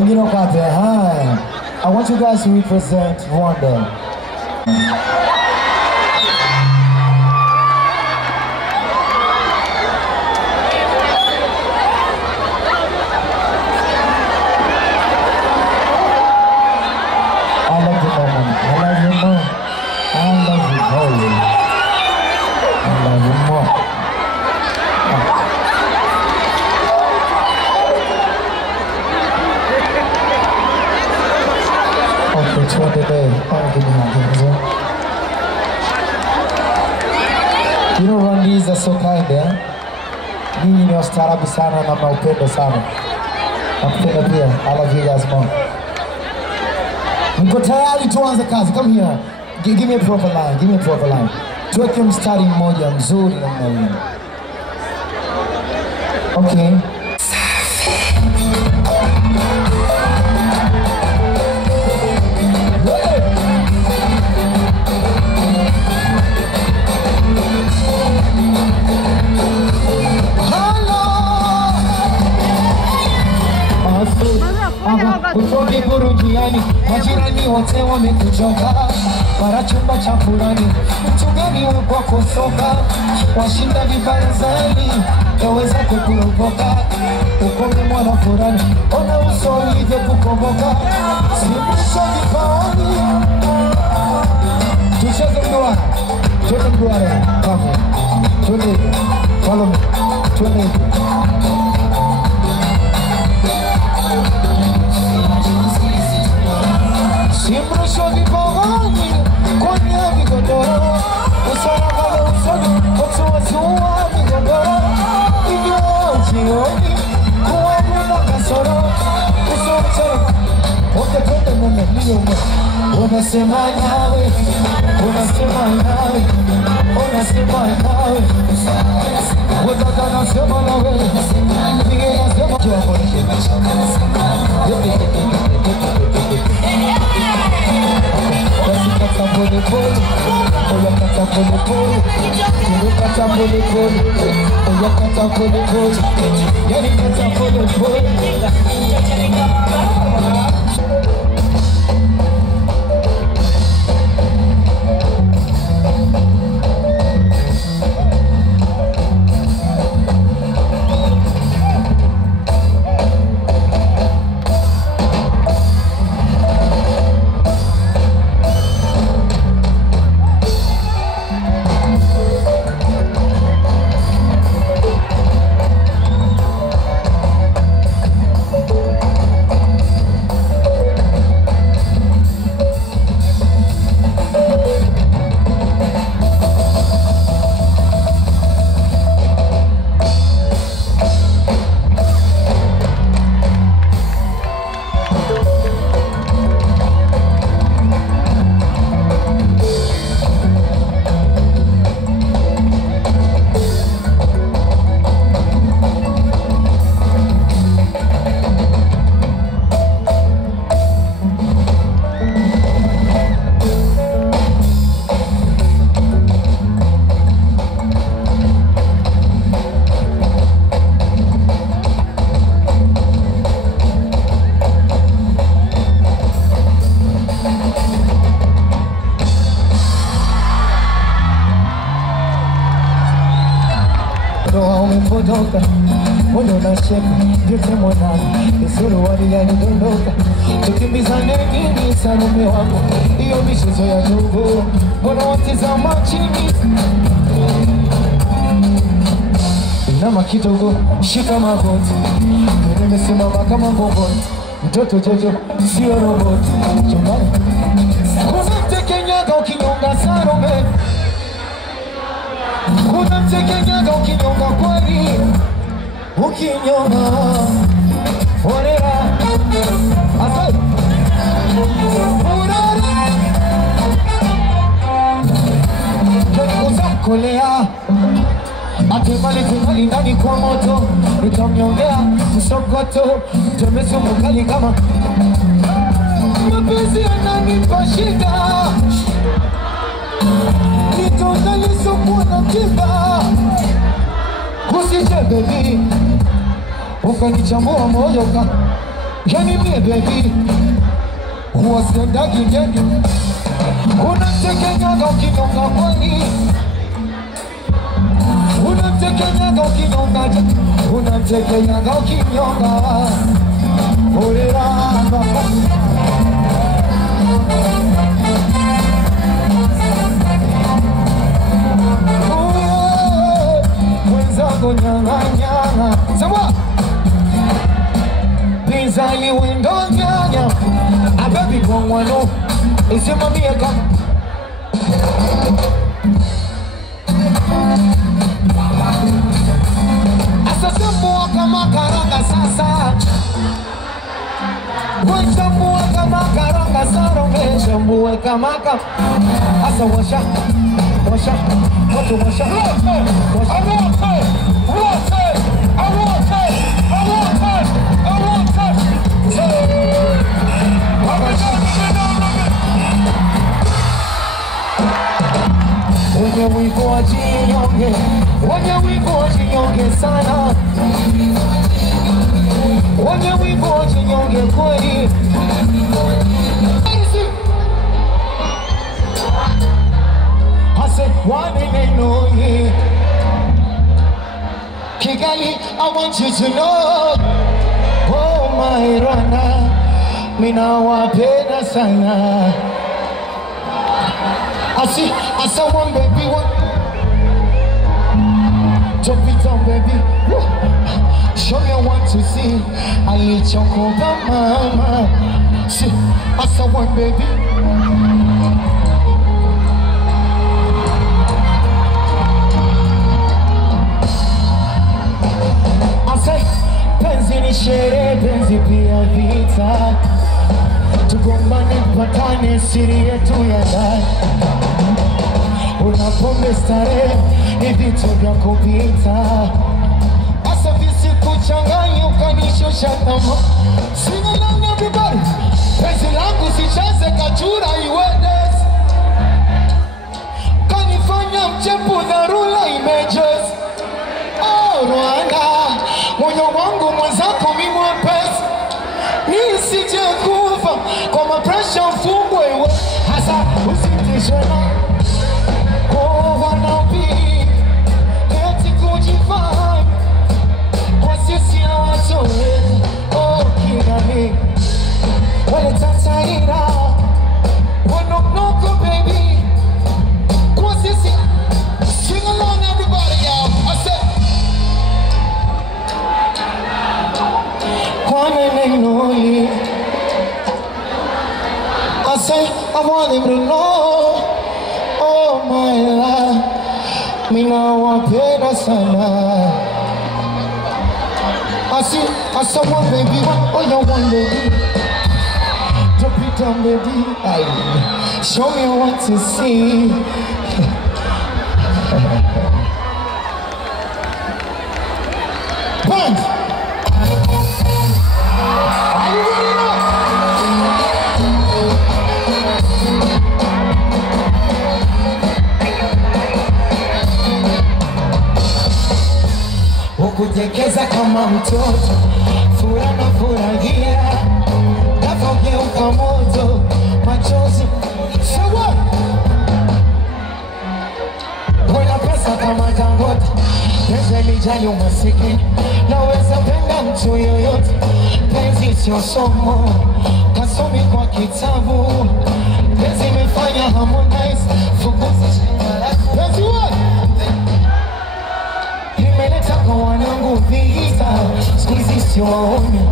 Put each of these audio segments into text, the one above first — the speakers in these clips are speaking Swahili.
wengine wakape. Haya. I want you guys to represent Rwanda. You know, Rwandese are so kind, eh? Ninyi ni wastaarabu sana na mnaupendo sana. Nakupenda pia. I love you guys more. Mko tayari tuanze kazi? Come here. Give me a proper line. Give me a proper line. Tuweke mstari mmoja mzuri namna hiyo. Okay. Utoni burudiani, majirani wote wamekuchoka. Mara chumba cha fulani, mchungani wako soka. Washinda vibarazani, yaweza kukuropoka. Ukome mwana fulani, ona uso ulivyo kukoboka. Simisho vipaoni. Tucheze mduara, tuende mduara. Kame, tuende, follow me, tuende. Simrusho vipaoni, kwenye vigodoro. Usora kala usoni, kotu wazua vigodoro. Hivyo jioni, kuwa muna kasoro. Usora, oke twende mume, niyo ume. Unasema nawe, unasema nawe, unasema nawe. Utaka nasema nawe, nige nasema nawe. Kata pole pole, oya kata pole pole, kata pole pole, oya kata pole pole, yani kata pole pole. Umepotoka, mbona unacheka, yote mwanangu, suruali yanidondoka. Tukimbizane nini Salome wako, hiyo michezo ya dogo, mbona watizama chini. Inama kidogo, shika magoti, nimesimama kama ngongoni. Mtoto Jojo, sio roboti, chumbani unamtekenyaga ukinyonga Salome. Unamtekenyaga ukinyonga kweli, ukinyonga orera asai orera uzakolea atemali kumali ndani kwa moto, nitamnyongea msokoto, temeso mkali kama mapenzi yananipa shida. Nitonda lisokuwa na tiba. Usije baby, ukanichambua moyo Yani mie baby huwasendagi ndege unamtekenyaga ukigonga kwani unamtekenyaga ukigonga unamtekenyaga ukinyonga oreranga mwenzangu nyang'anyanga sawa Bizali wendo nyanya ababi kwa wano isema mieka Asasambua kama karanga sasa Wachambua kama karanga saronge Shambue kama Asa washa Washa Watu washa Wenye wiko wajinyonge Wenye wiko wajinyonge sana Wenye wiko wajinyonge kweli I said one thing they know ye Kigali, I want you to know Oh my Rana Mina wapenda sana I saw one baby, one. Drop it down, baby. Woo. Show me what to see. I eat your coca, mama. See, I saw one baby. I say, penzi ni shere, penzi pia vita. Tugombane patane siri yetu ya ndani Unapombe stare ni vitu vya kupita Asa visi kuchanganya ukanishosha tamo Sing along everybody Penzi langu sicheze kachura iwedes Kanifanya mchepu dharula images Oh Rwanda Moyo wangu mwenzako mimwepesi Nisije kufa kwa mapresha mfungwe iwe Hasa usitishena Oh wanabi Kati kujifanya Kwa sisi ya watoe Oh kinami Wale tataira Wanoknoko baby Kwa sisi Sing along everybody y'all I said Kwa nene inoi I say, I want them to know Oh my love Mina wapenda sana I saw one baby Oh you one baby Drop it down baby Aye. Show me what to see Bang! Are you ready now? Ukutekeza kama mtoto Furana furahia Nafogeuka moto Machozi Sawa Kuna pesa kama Dangote Penzi lijali umasikini Naweza penda mtu yoyote Penzi sio somo Kasomi kwa kitabu Penzi imefanya Harmonize Fukuza Penzi what? Nimeleta kwa wanangu vita Squeezy sio waonyo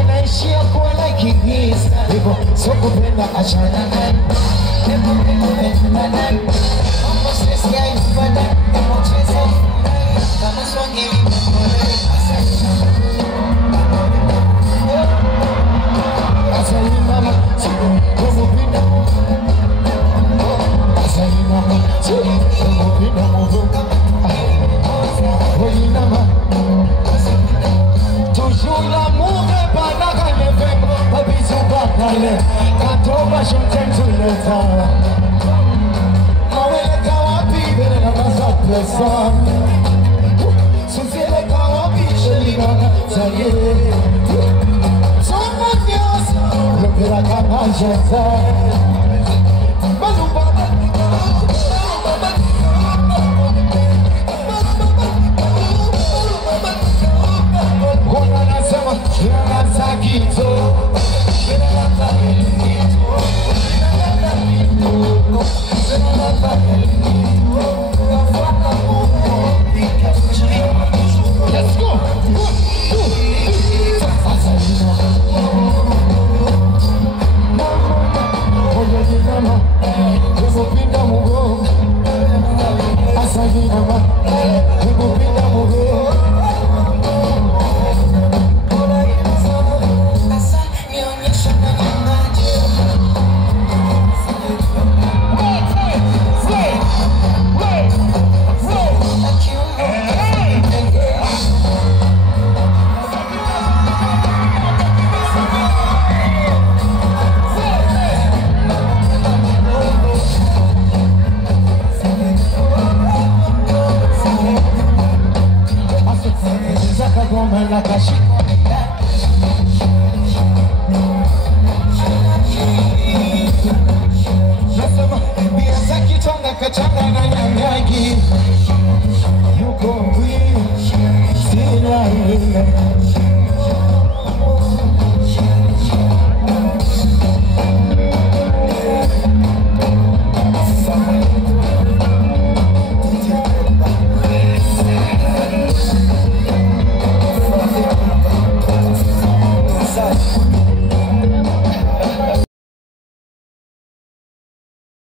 Unaishia kuwa like igisa Hivyo sio kupenda achana nani Nebo kupenda nani Mambo sisi ya ifada Nebo cheza Kama swangi mkole Asali mama Como pina Asali mama Como pina Movoka Toujours l'amour est pas la gagne Pas bisous pas parler Quand on va chanter tout le temps Quand elle est kawapi Belle la masse à plaisir Sous les kawapi Je l'y va Ça y est Let's go! 1, 2, 3.